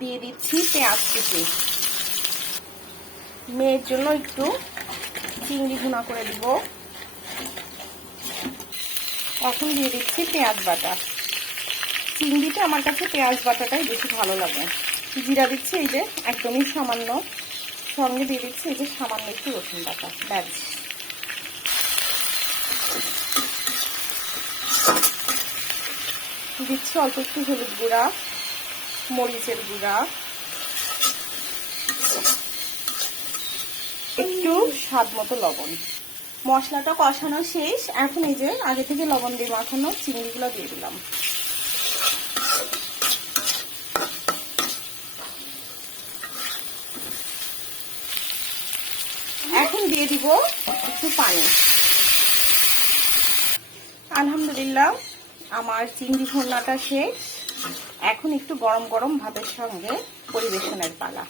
দিয়ে দিচ্ছি পেঁয়াজ কুচি। মেয়ের জন্য একটু চিংড়ি ভুনা করে দিব। এখন দিয়ে দিচ্ছি পেঁয়াজ বাটা। চিংড়িতে আমার কাছে পেঁয়াজ বাটাটাই বেশি ভালো লাগে। জিরা দিচ্ছি এই যে একদমই সামান্য, সঙ্গে দিয়ে দিচ্ছি এই যে সামান্য একটু রসুন বাটা। ব্যাস। দিচ্ছি অল্প একটু হলুদ গুঁড়া, মরিচের গুঁড়া, একটু স্বাদ মতো লবণ। মশলাটা কষানো শেষ। এখন এই যে আগে থেকে লবণ দিয়ে মাখানো চিংড়িগুলো দিয়ে দিলাম। এখন দিয়ে দিব একটু পানি। আলহামদুলিল্লাহ আমার চিংড়ি ভুনাটা শেষ। এখন একটু গরম গরম ভাতের সঙ্গে পরিবেশনের পালা।